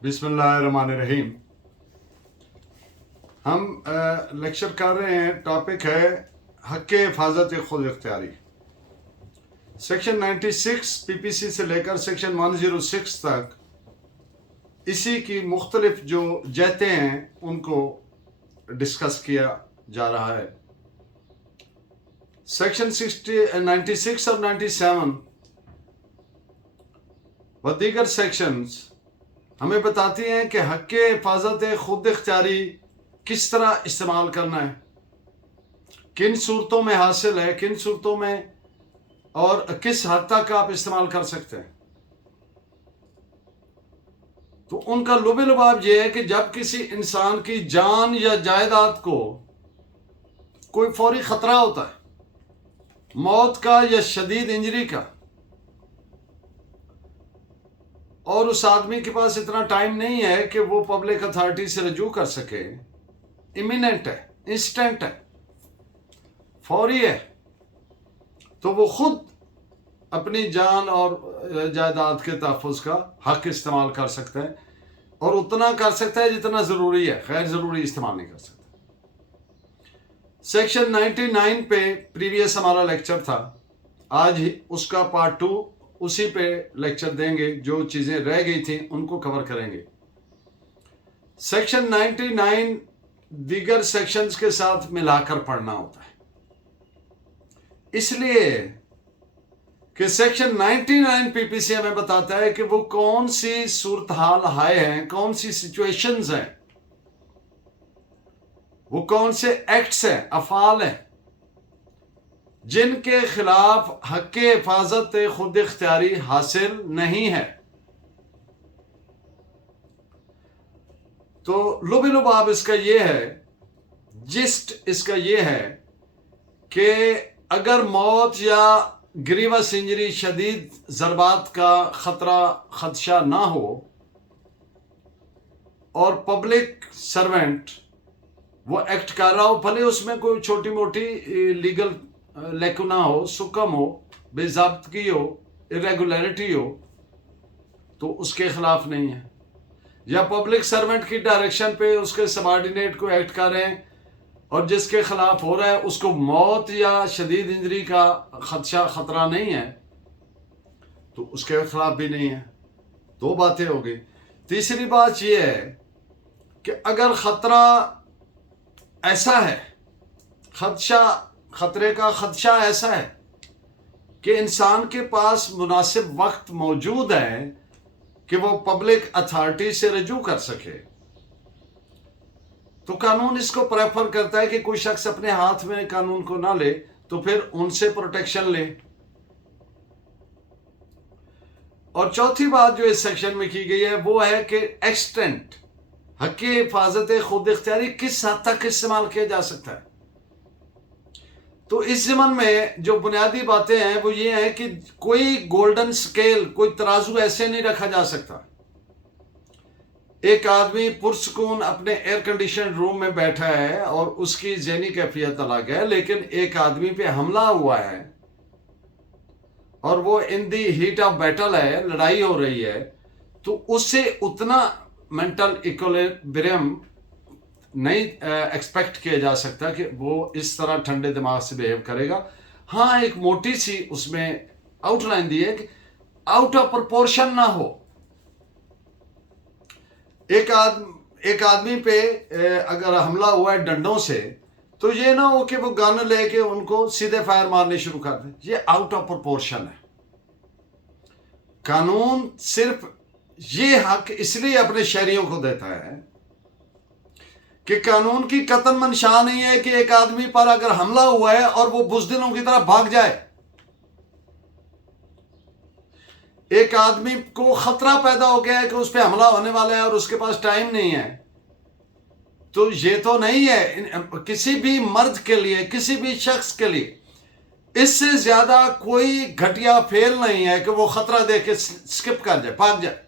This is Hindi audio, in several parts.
बिस्मिल्लाहिर्रहमानिर्रहीम। हम लेक्चर कर रहे हैं। टॉपिक है हक़ हिफाजत खुद इख्तियारी। सेक्शन 96 पीपीसी से लेकर सेक्शन 106 तक इसी की मुख्तलिफ जो जहतें हैं उनको डिस्कस किया जा रहा है। सेक्शन 96 और 97 व दीगर सेक्शंस हमें बताती हैं कि हक़ हिफाजत खुद इख्तियारी किस तरह इस्तेमाल करना है, किन सूरतों में हासिल है, किन सूरतों में और किस हद तक आप इस्तेमाल कर सकते हैं। तो उनका लुबे लुबाब यह है कि जब किसी इंसान की जान या जायदाद को कोई फौरी खतरा होता है, मौत का या शदीद इंजरी का, और उस आदमी के पास इतना टाइम नहीं है कि वो पब्लिक अथॉरिटी से रजू कर सके, इमिनेंट है, इंस्टेंट है, फौरी है, तो वो खुद अपनी जान और जायदाद के तहफ़्फ़ुज़ का हक इस्तेमाल कर सकता है, और उतना कर सकता है जितना ज़रूरी है, गैर ज़रूरी इस्तेमाल नहीं कर सकता। सेक्शन 99 पे प्रीवियस हमारा लेक्चर था, आज ही उसका पार्ट 2 उसी पे लेक्चर देंगे। जो चीज़ें रह गई थी उनको कवर करेंगे। सेक्शन 99 दीगर सेक्शंस के साथ मिलाकर पढ़ना होता है, इसलिए कि सेक्शन 99 पीपीसी हमें बताता है कि वो कौन सी सूरत हाल हैं, कौन सी सिचुएशंस हैं, वो कौन से एक्ट्स हैं, अफ़ाल हैं जिनके खिलाफ हक़ हिफाजत खुद इख्तियारी हासिल नहीं है। तो लुब लुबाब इसका ये है, जिस्ट इसका ये है कि अगर मौत या ग्रीवस इंजरी, शदीद ज़रबात का खदशा ना हो और पब्लिक सर्वेंट वो एक्ट कर रहा हो, भले उसमें कोई छोटी मोटी लीगल लेकुना हो, सुकम हो, बेज़ाब्तगी हो, इरेगुलरिटी हो, तो उसके खिलाफ नहीं है। या पब्लिक सर्वेंट की डायरेक्शन पे उसके सबॉर्डिनेट को एक्ट कर रहे हैं और जिसके खिलाफ हो रहा है उसको मौत या शदीद इंजरी का खतरा नहीं है, तो उसके खिलाफ भी नहीं है। दो बातें हो गई। तीसरी बात यह है कि अगर खतरा ऐसा है, खतरे का खदशा ऐसा है कि इंसान के पास मुनासिब वक्त मौजूद है कि वो पब्लिक अथॉरिटी से रजू कर सके, तो कानून इसको प्रेफर करता है कि कोई शख्स अपने हाथ में कानून को ना ले, तो फिर उनसे प्रोटेक्शन ले। और चौथी बात जो इस सेक्शन में की गई है वो है कि एक्सटेंट, हक़ हिफाजत खुद इख्तियारी किस हद तक इस्तेमाल किया जा सकता है। तो इस ज़मन में जो बुनियादी बातें हैं वो ये हैं कि कोई गोल्डन स्केल, कोई तराजू ऐसे नहीं रखा जा सकता। एक आदमी पुरसकून अपने एयर कंडीशन रूम में बैठा है और उसकी ज़हनी कैफियत अलग है, लेकिन एक आदमी पे हमला हुआ है और वो इन दी हीट ऑफ बैटल है, लड़ाई हो रही है, तो उससे उतना मेंटल इक्विलिब्रियम नहीं एक्सपेक्ट किया जा सकता कि वो इस तरह ठंडे दिमाग से बिहेव करेगा। हाँ, एक मोटी सी उसमें आउटलाइन दी है कि आउट ऑफ प्रोपोर्शन ना हो। एक आदमी पे अगर हमला हुआ है डंडों से, तो ये ना हो कि वो गन लेके उनको सीधे फायर मारने शुरू कर दे, ये आउट ऑफ प्रोपोर्शन है। कानून सिर्फ ये हक इसलिए अपने शहरियों को देता है कि कानून की कतन मंशा नहीं है कि एक आदमी पर अगर हमला हुआ है और वो बुज़दिलों की तरह भाग जाए। एक आदमी को खतरा पैदा हो गया है कि उस पर हमला होने वाला है और उसके पास टाइम नहीं है, तो ये तो नहीं है किसी भी मर्द के लिए, किसी भी शख्स के लिए इससे ज्यादा कोई घटिया फेल नहीं है कि वो खतरा देख के स्किप कर जाए, भाग जाए।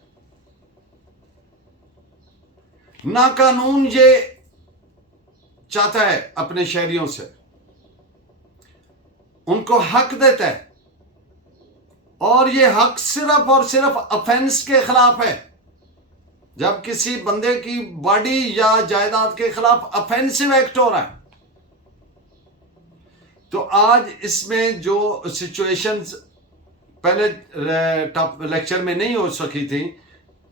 ना कानून ये चाहता है अपने शहरियों से, उनको हक देता है, और ये हक सिर्फ और सिर्फ ऑफेंस के खिलाफ है। जब किसी बंदे की बॉडी या जायदाद के खिलाफ ऑफेंसिव एक्ट हो रहा है। तो आज इसमें जो सिचुएशंस पहले लेक्चर में नहीं हो सकी थी,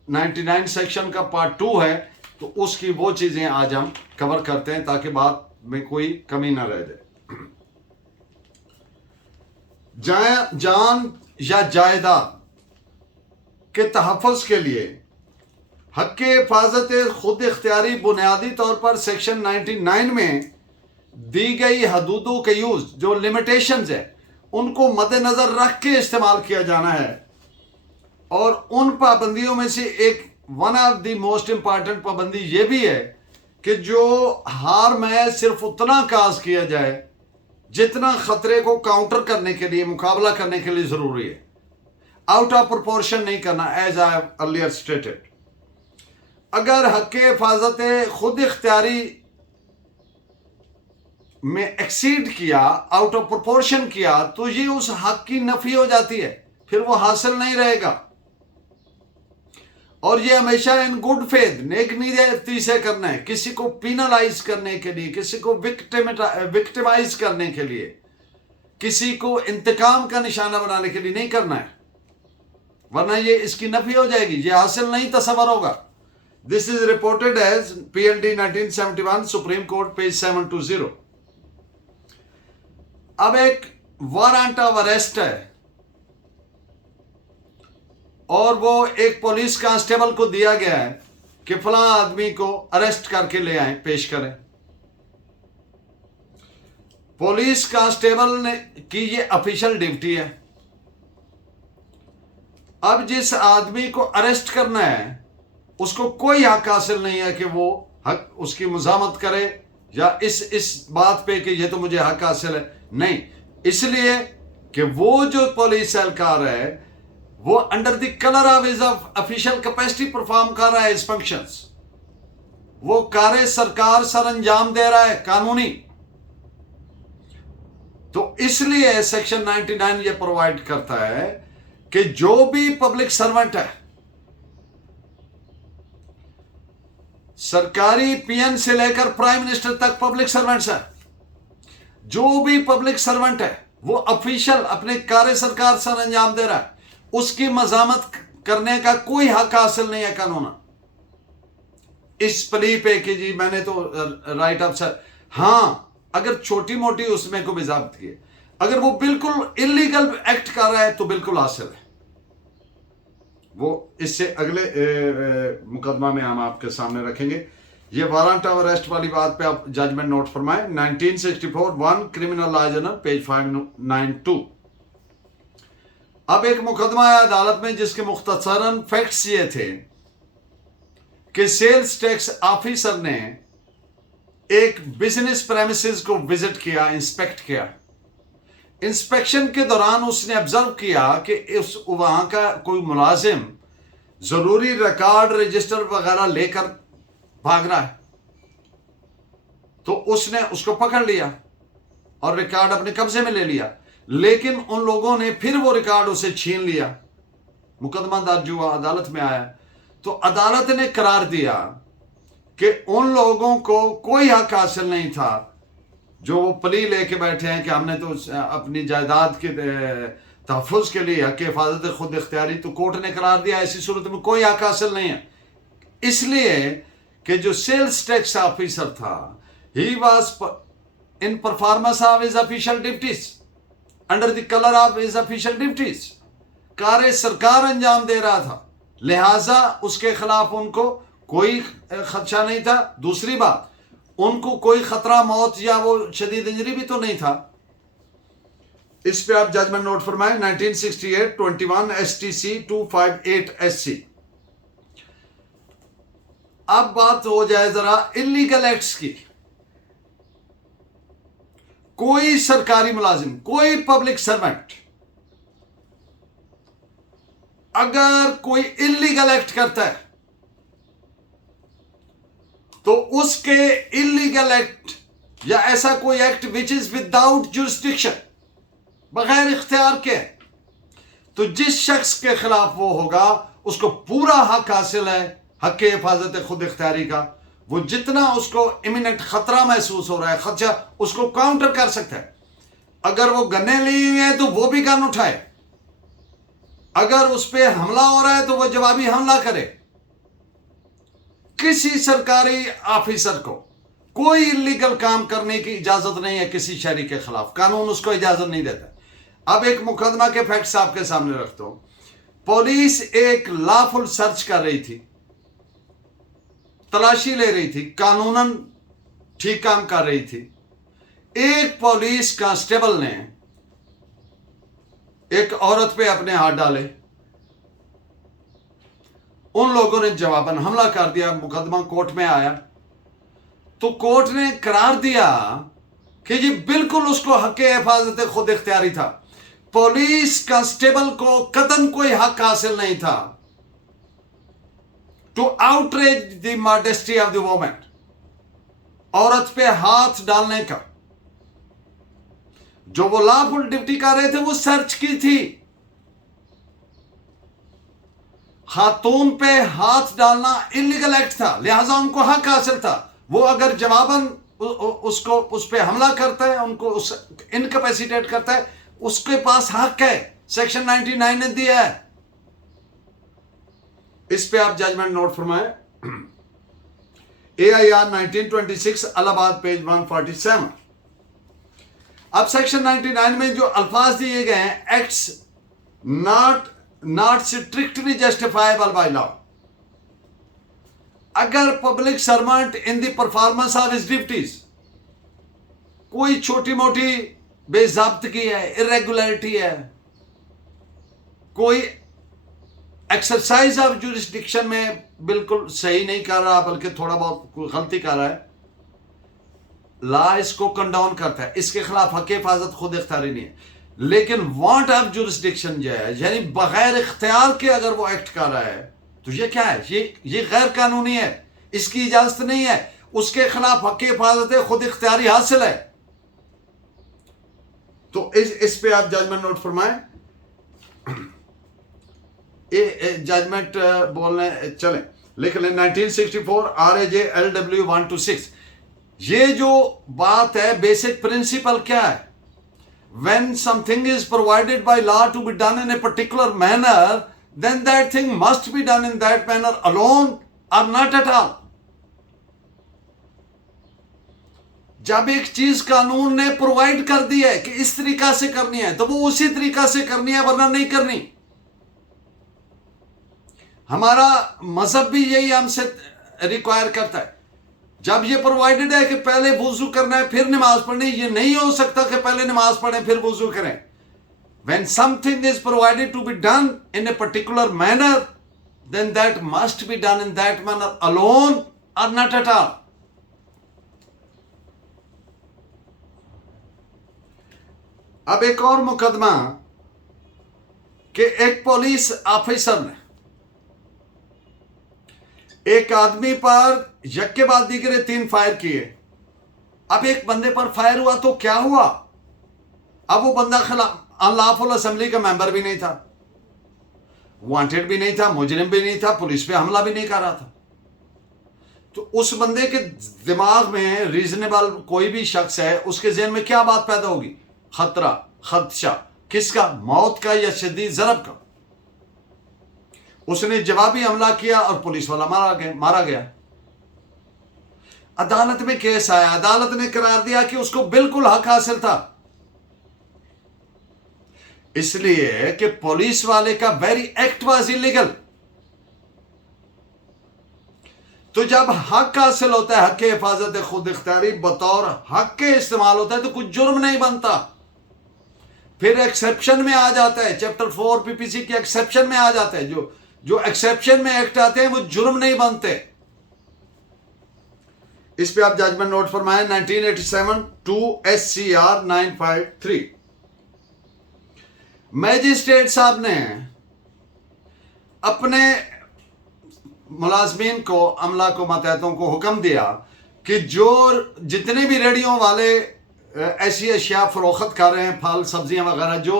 99 सेक्शन का पार्ट 2 है, तो उसकी वो चीजें आज हम कवर करते हैं ताकि बात में कोई कमी ना रह जाए। जान या जायदाद के तहफ़्फ़ुज़ के लिए हक़ के हिफाजत खुद इख्तियारी बुनियादी तौर पर सेक्शन 99 में दी गई हदूदों के यूज़, जो लिमिटेशंस है, उनको मद्देनज़र रख के इस्तेमाल किया जाना है। और उन पाबंदियों में से एक one of the most important पाबंदी ये भी है कि जो हार में सिर्फ उतना काज किया जाए जितना खतरे को काउंटर करने के लिए, मुकाबला करने के लिए ज़रूरी है। आउट ऑफ प्रोपोर्शन नहीं करना, as I have earlier stated. अगर हक़ के हिफाजत खुद इख्तियारी में एक्सीड किया, आउट ऑफ प्रोपोर्शन किया, तो ये उस हक की नफी हो जाती है, फिर वो हासिल नहीं रहेगा। और ये हमेशा इन गुड फेथ, नेक नीयती से करना है, किसी को पीनलाइज करने के लिए, किसी को विक्टिमाइज करने के लिए, किसी को इंतकाम का निशाना बनाने के लिए नहीं करना है, वरना ये इसकी नफी हो जाएगी, ये हासिल नहीं तस्वर होगा। This is reported as PLD 1971, supreme court, page 720। अब एक वारंट ऑफ अरेस्ट है और वो एक पुलिस कांस्टेबल को दिया गया है कि फलां आदमी को अरेस्ट करके ले आए, पेश करें। पुलिस कांस्टेबल ने की ये ऑफिशियल ड्यूटी है। अब जिस आदमी को अरेस्ट करना है उसको कोई हक हासिल नहीं है कि वो हक उसकी मुजामत करे या इस बात पे कि ये तो मुझे हक हासिल है, नहीं। इसलिए कि वो जो पुलिस एहलकार है वो under the colour of his official capacity perform कर रहा है इस फंक्शंस, वो कार्य सरकार सर अंजाम दे रहा है कानूनी। तो इसलिए सेक्शन 99 ये प्रोवाइड करता है कि जो भी पब्लिक सर्वेंट है, सरकारी पीएन से लेकर प्राइम मिनिस्टर तक पब्लिक सर्वेंट्स है, जो भी पब्लिक सर्वेंट है वो ऑफिशियल अपने कार्य सरकार सर अंजाम दे रहा है, उसकी मजामत करने का कोई हक हासिल नहीं है कानून इस प्ली पे कि जी मैंने तो राइट ऑफ सर। हाँ, अगर छोटी मोटी उसमें को भी जब्त किए, अगर वो बिल्कुल इलीगल एक्ट कर रहा है तो बिल्कुल हासिल है वो। इससे अगले मुकदमा में हम आपके सामने रखेंगे। ये वारंट ऑफ अरेस्ट वाली बात पे आप जजमेंट नोट फरमाएं। 1964 1 क्रिमिनल लॉ जर्नल, पेज 592। अब एक मुकदमा है अदालत में जिसके मुख्तसरन फैक्ट्स ये थे कि सेल्स टैक्स ऑफिसर ने एक बिजनेस प्रेमिसेस को विजिट किया, इंस्पेक्ट किया। इंस्पेक्शन के दौरान उसने ऑब्जर्व किया कि उस वहां का कोई मुलाजिम जरूरी रिकॉर्ड, रजिस्टर वगैरह लेकर भाग रहा है। तो उसने उसको पकड़ लिया और रिकॉर्ड अपने कब्जे में ले लिया, लेकिन उन लोगों ने फिर वो रिकॉर्ड उसे छीन लिया। मुकदमा दर्ज हुआ, अदालत में आया, तो अदालत ने करार दिया कि उन लोगों को कोई हक हासिल नहीं था जो वो प्ली लेके बैठे हैं कि हमने तो अपनी जायदाद के तहफ़्फ़ुज़ के लिए हक़ हिफाजत खुद इख्तियारी, तो कोर्ट ने करार दिया ऐसी सूरत में कोई हक हासिल नहीं है। इसलिए कि जो सेल्स टैक्स ऑफिसर था, he was in performance of his official duties, under the colour of his official duties, कार्य सरकार अंजाम दे रहा था, लिहाजा उसके खिलाफ उनको कोई खदशा नहीं था। दूसरी बात, उनको कोई खतरा मौत या वो शदीद इंजरी भी तो नहीं था। इस पे आप जजमेंट नोट फरमाएं। 1968 21 STC 258 SC। अब बात हो जाए जरा इलीगल एक्ट्स की। कोई सरकारी मुलाजिम, कोई पब्लिक सर्वेंट अगर कोई इलीगल एक्ट करता है तो उसके इलीगल एक्ट या ऐसा कोई act which is without jurisdiction, बगैर इख्तियार के, तो जिस शख्स के खिलाफ वो होगा उसको पूरा हक हासिल है हक के हिफाजत खुद इख्तियारी का, वो जितना उसको इमिनेंट खतरा महसूस हो रहा है, खदशा, उसको काउंटर कर सकता है। अगर वो गन्ने लिए हैं तो वो भी गन उठाए, अगर उस पर हमला हो रहा है तो वो जवाबी हमला करे। किसी सरकारी ऑफिसर को कोई इलीगल काम करने की इजाजत नहीं है किसी शहरी के खिलाफ, कानून उसको इजाजत नहीं देता। अब एक मुकदमा के फैक्ट्स आपके सामने रखता हूं। पुलिस एक लॉफुल सर्च कर रही थी, तलाशी ले रही थी, कानूनन ठीक काम कर रही थी। एक पुलिस कांस्टेबल ने एक औरत पे अपने हाथ डाले, उन लोगों ने जवाबन हमला कर दिया। मुकदमा कोर्ट में आया तो कोर्ट ने करार दिया कि जी बिल्कुल उसको हक-ए हिफाजत खुद इख्तियारी था। पुलिस कांस्टेबल को कतन कोई हक हासिल नहीं था to outrage the modesty of the woman, औरत पे हाथ डालने का। जो वो लॉफुल ड्यूटी कर रहे थे वो सर्च की थी, खातून पे हाथ डालना इलीगल एक्ट था, लिहाजा उनको हक हासिल था। वो अगर जवाबन उसको उस पर हमला करता है, उनको उस इनकैपेसिटेट करता है, उसके पास हक है, सेक्शन 99 ने दिया है। इस पे आप जजमेंट नोट फरमाए। AIR 1926 Allahabad page 147। अब सेक्शन 99 में जो अल्फाज दिए गए हैं, acts not strictly justifiable by law. अगर public servant in the performance of his duties कोई छोटी मोटी बेज़ाब्तगी है, इरेगुलरिटी है, कोई एक्सरसाइज ऑफ जुरिस्डिक्शन में बिल्कुल सही नहीं कर रहा बल्कि थोड़ा बहुत गलती कर रहा है, लॉ इसको कंडाउन करता है, इसके खिलाफ हक हिफाजत खुद इख्तियारी नहीं है। लेकिन वांट ऑफ जुरिस्डिक्शन जो है, यानी बगैर इख्तियार के अगर वो एक्ट कर रहा है तो ये क्या है? ये गैर कानूनी है, इसकी इजाजत नहीं है, उसके खिलाफ हक हिफाजत खुद इख्तियारी हासिल है। तो इस पे आप जजमेंट नोट फरमाएं। जजमेंट बोलने चले, लिख लें 1964 RAJ LW 126। ये जो बात है, बेसिक प्रिंसिपल क्या है? When something is provided by law to be done in a particular manner, then that thing must be done in that manner alone or not at all. जब एक चीज कानून ने प्रोवाइड कर दी है कि इस तरीका से करनी है तो वो उसी तरीका से करनी है, वरना नहीं करनी। हमारा मजहब भी यही हमसे रिक्वायर करता है। जब ये प्रोवाइडेड है कि पहले वुजू करना है फिर नमाज पढ़नी, ये नहीं हो सकता कि पहले नमाज पढ़ें फिर वुजू करें। When something is provided to be done in a particular manner, then that must be done in that manner alone or not at all. अब एक और मुकदमा कि एक पुलिस ऑफिसर ने एक आदमी पर यक्के बाद दीगरे 3 फायर किए। अब एक बंदे पर फायर हुआ तो क्या हुआ? अब वो बंदा अनलॉफुल असेंबली का मेंबर भी नहीं था, वांटेड भी नहीं था, मुजरिम भी नहीं था, पुलिस पे हमला भी नहीं कर रहा था। तो उस बंदे के दिमाग में, रीजनेबल कोई भी शख्स है, उसके ज़हन में क्या बात पैदा होगी? खतरा, खदशा, किसका? मौत का या शदीद ज़रब का। उसने जवाबी हमला किया और पुलिस वाला मारा गया। अदालत में केस आया, अदालत ने करार दिया कि उसको बिल्कुल हक हासिल था, इसलिए कि पुलिस वाले का वेरी एक्ट वाज इलीगल। तो जब हक हासिल होता है, हक के हिफाजत खुद इख्तियारी बतौर हक के इस्तेमाल होता है तो कुछ जुर्म नहीं बनता। फिर एक्सेप्शन में आ जाता है, चैप्टर 4 PPC के एक्सेप्शन में आ जाता है। जो एक्सेप्शन में एक्ट आते हैं वो जुर्म नहीं बनते। इस पे आप जजमेंट नोट फरमाएं 1987 2 SCR 953। मैजिस्ट्रेट साहब ने अपने मुलाजमीन को, अमला को, मतहतों को हुक्म दिया कि जो जितने भी रेडियों वाले ऐसी अशिया फरोख्त कर रहे हैं, फल सब्जियां वगैरह जो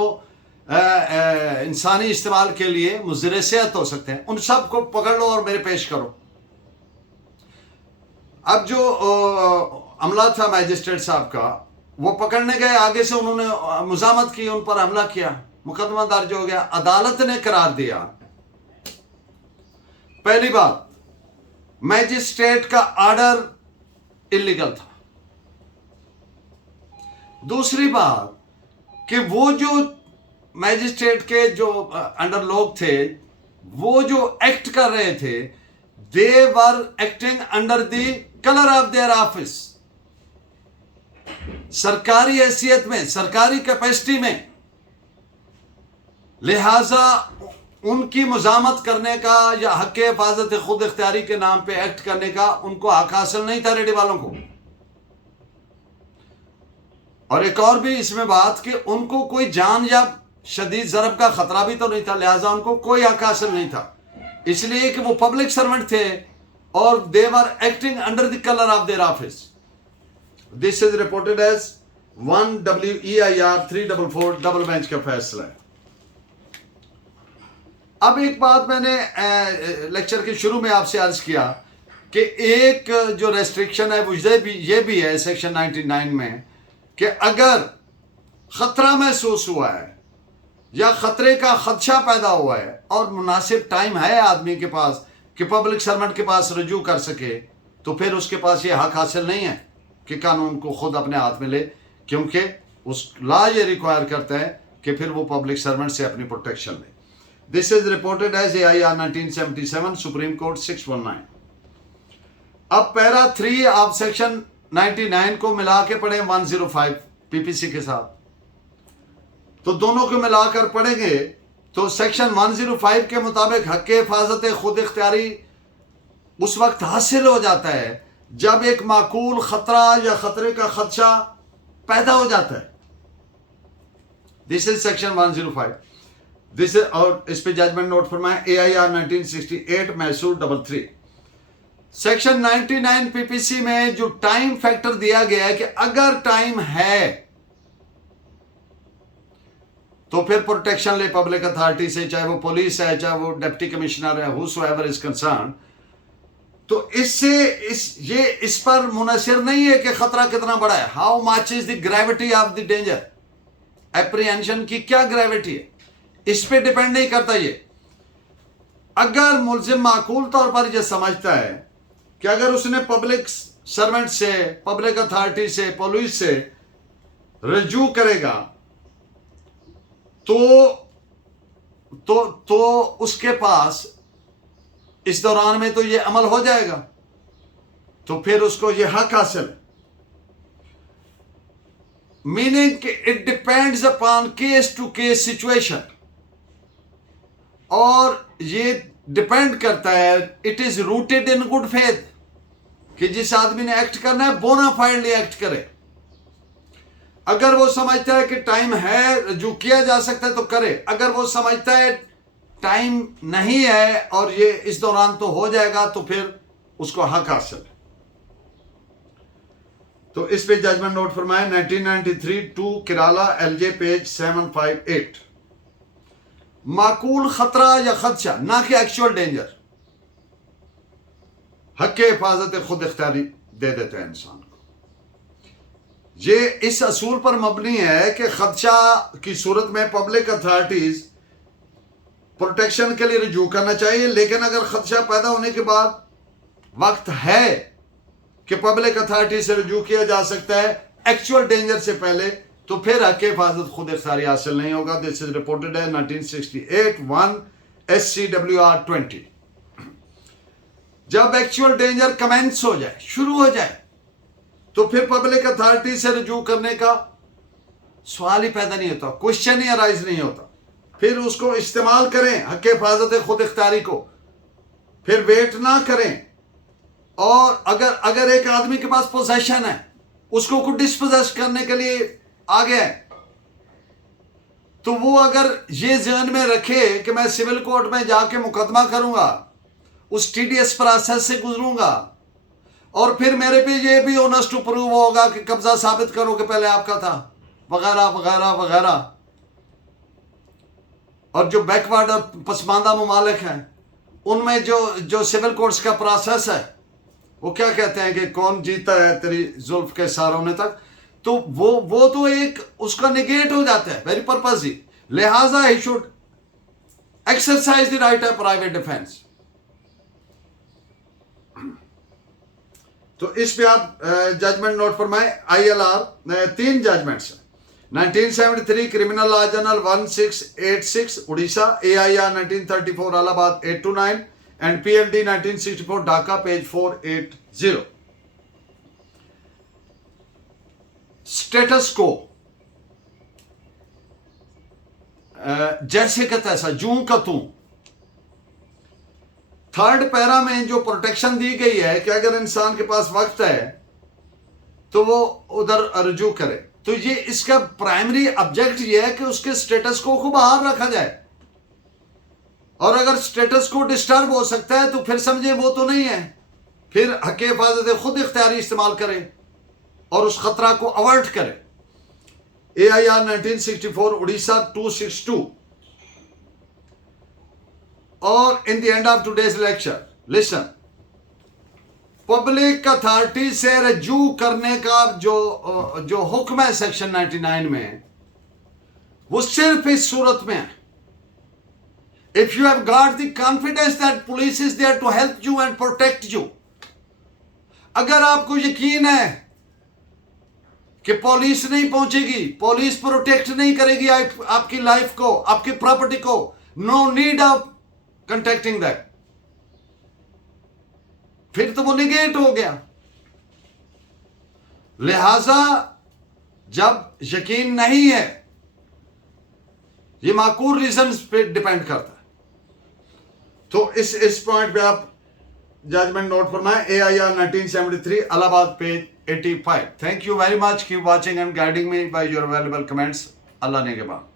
इंसानी इस्तेमाल के लिए मुज़र सेहत हो सकते हैं, उन सब को पकड़ लो और मेरे पेश करो। अब जो अमला था मैजिस्ट्रेट साहब का, वो पकड़ने गए, आगे से उन्होंने मुजामत की, उन पर हमला किया, मुकदमा दर्ज हो गया। अदालत ने करार दिया, पहली बात, मैजिस्ट्रेट का ऑर्डर इलीगल था। दूसरी बात कि वो जो मैजिस्ट्रेट के जो अंडर लोग थे, वो जो एक्ट कर रहे थे, they were acting under the colour of their office, सरकारी हैसियत में, सरकारी कैपेसिटी में। लिहाजा उनकी मुजामत करने का या हक हिफाजत खुद इख्तियारी के नाम पे एक्ट करने का उनको हक हासिल नहीं था रेडी वालों को। और एक और भी इसमें बात कि उनको कोई जान या शदीद ज़रब का खतरा भी तो नहीं था, लिहाजा उनको कोई हक हासिल नहीं था, इसलिए कि वो पब्लिक सर्वेंट थे और they were acting under the colour of their office. This is reported as 1 WEIR 344 double bench का फैसला है। अब एक बात मैंने लेक्चर के शुरू में आपसे अर्ज किया कि एक जो रेस्ट्रिक्शन है वो ये भी है सेक्शन 99 में कि अगर खतरा महसूस हुआ है या खतरे का खदशा पैदा हुआ है और मुनासिब टाइम है आदमी के पास कि पब्लिक सर्वेंट के पास रजू कर सके, तो फिर उसके पास ये हक हासिल नहीं है कि कानून को खुद अपने हाथ में ले, क्योंकि उस लॉ ये रिक्वायर करता है कि फिर वो पब्लिक सर्वेंट से अपनी प्रोटेक्शन ले। This is reported as AIR 1977 supreme court 619। अब पैरा 3 आप सेक्शन 99 को मिला के पढ़े 105 PPC के साथ, तो दोनों को मिलाकर पढ़ेंगे तो सेक्शन 105 के मुताबिक हक हिफाजत खुद इख्तियारी उस वक्त हासिल हो जाता है जब एक माकूल खतरा या खतरे का खदशा पैदा हो जाता है। This is section 105। This is, और इस पे जजमेंट नोट फरमाएं AIR 1968 मैसूर 33। सेक्शन 99 PPC में जो टाइम फैक्टर दिया गया है कि अगर टाइम है तो फिर प्रोटेक्शन ले पब्लिक अथॉरिटी से, चाहे वो पुलिस है, चाहे वो डिप्टी कमिश्नर है, whosoever is concerned। तो इससे इस पर मुनसर नहीं है कि खतरा कितना बड़ा है। How much is the gravity of the danger, apprehension की क्या ग्रेविटी है, इस पे डिपेंड नहीं करता ये। अगर मुल्जिम माकूल तौर पर यह समझता है कि अगर उसने पब्लिक सर्वेंट से, पब्लिक अथॉरिटी से, पुलिस से रजू करेगा तो उसके पास इस दौरान में तो ये अमल हो जाएगा, तो फिर उसको ये हक हासिल है। Meaning it depends upon case to case situation, और ये डिपेंड करता है, it is rooted in good faith, कि जिस आदमी ने एक्ट करना है बोनाफाइडली एक्ट करे। अगर वो समझता है कि टाइम है, जो किया जा सकता है तो करे। अगर वो समझता है टाइम नहीं है और ये इस दौरान तो हो जाएगा, तो फिर उसको हक हासिल है। तो इस पे जजमेंट नोट फरमाए 1993 2 किराला LJ पेज 758। माकूल खतरा या खदशा, ना कि एक्चुअल डेंजर, हक हिफाजत खुद इख्तियारी दे देते हैं इंसान को। ये इस असूल पर मबनी है कि खदशा की सूरत में पब्लिक अथॉरिटीज प्रोटेक्शन के लिए रुजू करना चाहिए, लेकिन अगर खदशा पैदा होने के बाद वक्त है कि पब्लिक अथॉरिटी से रुजू किया जा सकता है एक्चुअल डेंजर से पहले, तो फिर हक हिफाजत खुद इख्तियारी हासिल नहीं होगा। दिस इज रिपोर्टेड है 1968 1 SCWR 20। जब एक्चुअल डेंजर कमेंस हो जाए, शुरू हो जाए, तो फिर पब्लिक अथॉरिटी से रुजू करने का सवाल ही पैदा नहीं होता, क्वेश्चन ही अराइज नहीं होता। फिर उसको इस्तेमाल करें हक हिफाजत खुद इख्तियारी को, फिर वेट ना करें। और अगर एक आदमी के पास पोजेशन है, उसको डिस्पोजेस करने के लिए आ गया है, तो वो अगर ये ज़हन में रखे कि मैं सिविल कोर्ट में जाके मुकदमा करूंगा, उस टीडीएस प्रोसेस से गुजरूंगा, और फिर मेरे पे ये भी ऑनेस्ट टू प्रूव होगा कि कब्जा साबित करो कि पहले आपका था, वगैरह वगैरह वगैरह। और जो बैकवर्ड और पसमानदा ममालिक हैं, उनमें जो सिविल कोर्ट्स का प्रोसेस है वो क्या कहते हैं कि कौन जीता है तेरी जुल्फ के सार होने तक, तो वो तो एक उसका निगेट हो जाता है वेरी पर्पज ही। लिहाजा ही should exercise the right of private defence. तो इस पे आप जजमेंट नोट फरमाए। ILR 3 जजमेंट्स, 1973 criminal law general 1686 Orissa, AIR 1934 Allahabad 829 and PLD 1964 Dhaka page 480। Status quo जैसे का तैसा, जूं का तू। थर्ड पैरा में जो प्रोटेक्शन दी गई है कि अगर इंसान के पास वक्त है तो वो उधर रुजू करे, तो ये इसका प्राइमरी ऑब्जेक्ट ये है कि उसके स्टेटस को बाहर रखा जाए। और अगर स्टेटस को डिस्टर्ब हो सकता है तो फिर समझे वो तो नहीं है, फिर हक हिफाजत खुद इख्तियारी इस्तेमाल करे और उस खतरा को अवॉइड करे। AIR 1964 उड़ीसा 262। और in the end of today's lecture listen, public authority से रजू करने का जो हुक्म है सेक्शन 99 में, वो सिर्फ इस सूरत में है, if you have got the confidence that police is there to help you and protect you. अगर आपको यकीन है कि पुलिस नहीं पहुंचेगी, पुलिस प्रोटेक्ट नहीं करेगी आपकी लाइफ को, आपकी प्रॉपर्टी को, no need of contacting that, फिर तो वो निगेट हो गया। लिहाजा जब यकीन नहीं है, ये माकूल रीजन पे डिपेंड करता है। तो इस पॉइंट पे आप जजमेंट नोट फरमाएं। AIR 1973 Allahabad page 85। Thank you very much, keep watching and guiding me by your valuable comments. Allah ने के बाद।